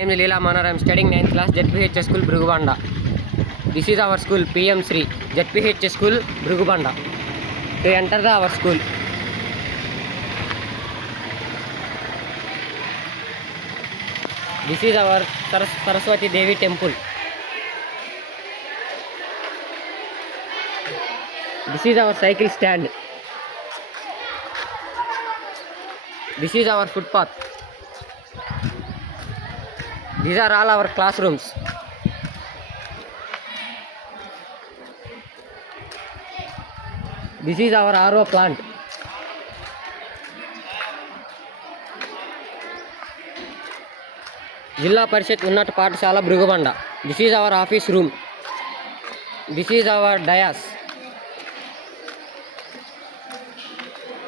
name is Leela Manar. I am studying 9th class ZPH School Brugubanda. This is our school PM Sri ZPH School Brugubanda. To enter our school. This is our Saraswati Devi temple. This is our cycle stand. This is our footpath. These are all our classrooms. This is our RO plant. Jilla Parishad Unnat Pathshala Brugubanda. This is our office room. This is our dais.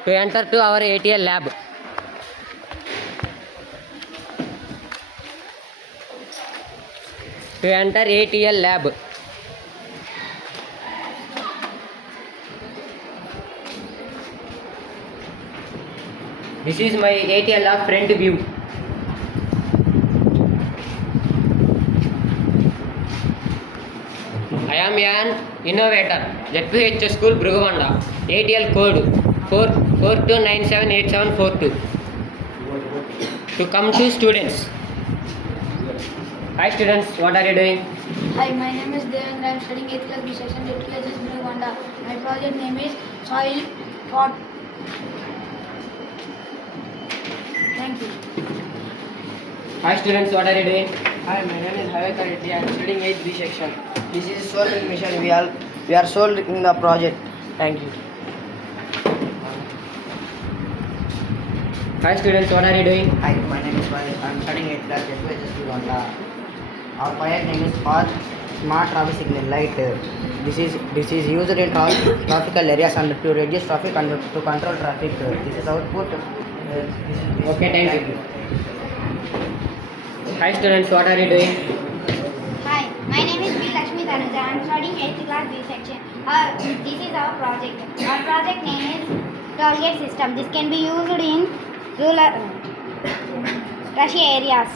To enter to our ATL lab. To enter ATL lab. This is my ATL lab front view. I am an innovator. ZPH School Brugubanda. ATL code 442978742. To come to students. Hi students, what are you doing? Hi, my name is Devendra. I am studying 8th class B section ZPH Brugubanda. My project name is Soil Pot. Thank you. Hi students, what are you doing? Hi, my name is Haveka Reddy. I am studying 8th B section. This is soldering mission. We are soldering the project. Thank you. Hi students, what are you doing? Hi, my name is Valis. I am studying 8th class ZPH Brugubanda. Our project name is Smart Traffic Signal Light. This is used in traffical areas and to reduce traffic and to control traffic. This is output. Okay, thank you. Hi students, what are you doing? Hi, my name is B. Lakshmi Tanuja. I am studying 8th class B section. This is our project. Our project name is Tollgate System. This can be used in rural areas.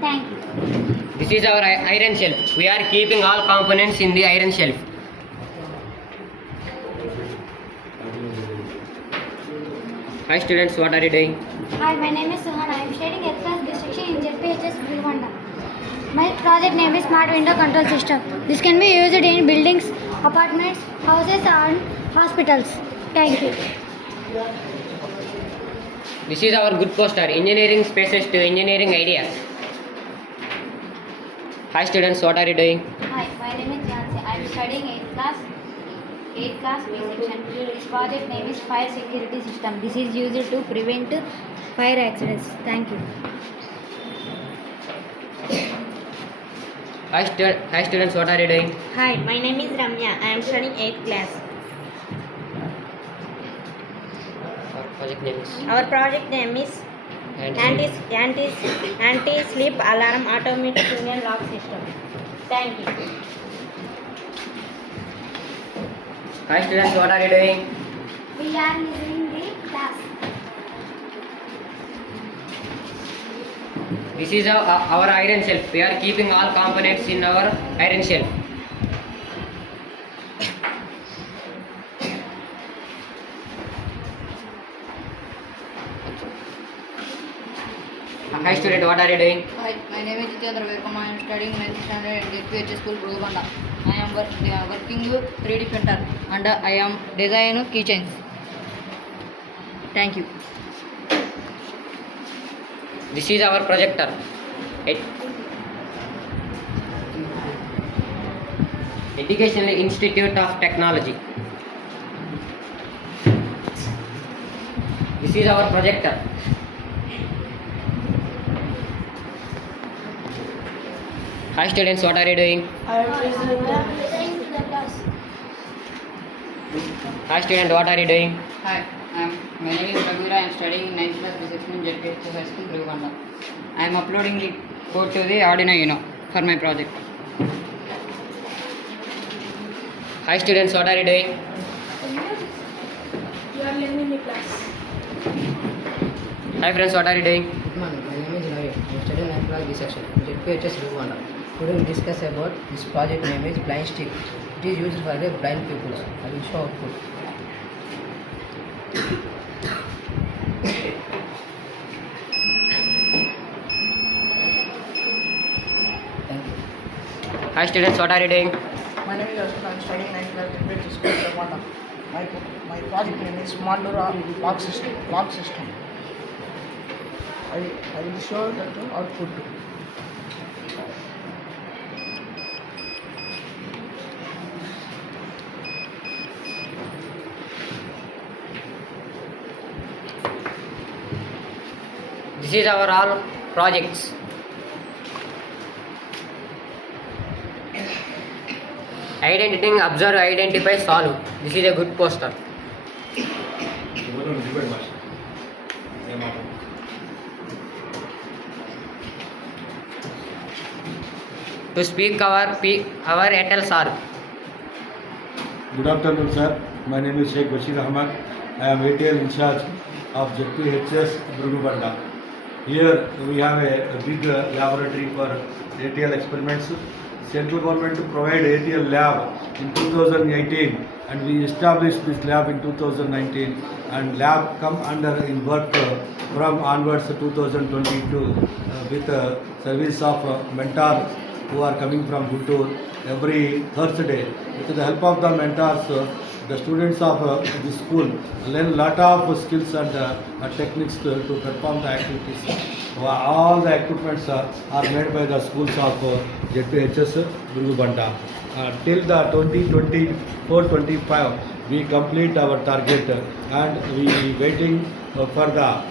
Thank you. This is our iron shelf. We are keeping all components in the iron shelf. Hi students, what are you doing? Hi, my name is Suhan. I am studying 8th class B section in ZPHS Brugubanda. My project name is Smart Window Control System. This can be used in buildings, apartments, houses and hospitals. Thank you. This is our good poster. Engineering spaces to engineering ideas. Hi students, what are you doing? Hi, my name is Jansi. I am studying 8th class B section. This project name is Fire Security System. This is used to prevent fire accidents. Thank you. Hi students, what are you doing? Hi, my name is Ramya. I am studying 8th class. Our project name is Our project name is Anti-Sleep Alarm Automatic Union Lock System. Thank you. Hi students, what are you doing? We are listening the class. This is our iron shelf. We are keeping all components in our iron shelf. Hi student, what are you doing? Hi, my name is Jitendra Verkama. I am studying 9th standard at ZPH School Brugubanda. I am working 3D printer and I am designing keychains. Thank you. This is our projector. Educational Institute of Technology. This is our projector. Hi students, what are you doing? I am listening to the class. Hi student, what are you doing? Hi, my name is Raghuram. I am studying 9th class B section in ZPH School Brugubanda. I am uploading the code to the Arduino Uno for my project. Hi students, what are you doing? You are learning the class. Hi friends, what are you doing? Good morning. My name is Ravi. I am studying 9th class B B section, ZPHS Rwanda. Today we discuss about this project name is Blind Stick. It is used for the blind people. I will show output. Thank you. Hi students, what are you doing? My name is Ashok. I am studying 9th class at School Rwanda. My project name is Mandura Lock System. I will show the output. This is our all projects. Identifying, observe, identify, solve. This is a good poster. To speak our Airtel sir. Good afternoon, sir. My name is Sheikh Bashir Ahmad. I am ATL in charge of ZPHS Brugubanda. Here we have a big laboratory for ATL experiments. Central government provide ATL lab in 2018 and we established this lab in 2019 and lab come under in work from onwards 2022 with service of mentors who are coming from Guntur every Thursday. With the help of the mentors, the students of this school learn lot of skills and techniques to perform the activities. All the equipments are made by the schools of ZPHS Brugubanda. Till the 2024-25 we complete our target and we waiting for the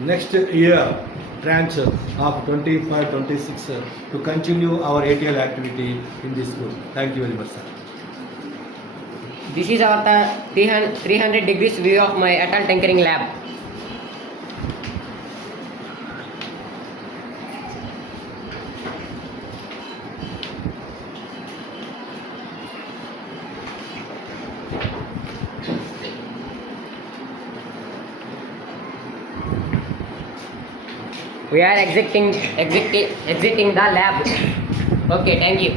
next year tranche of 25-26 to continue our ATL activity in this school. Thank you very much, sir. This is our 300 degrees view of my Atal tinkering lab. We are exiting the lab. Okay, thank you.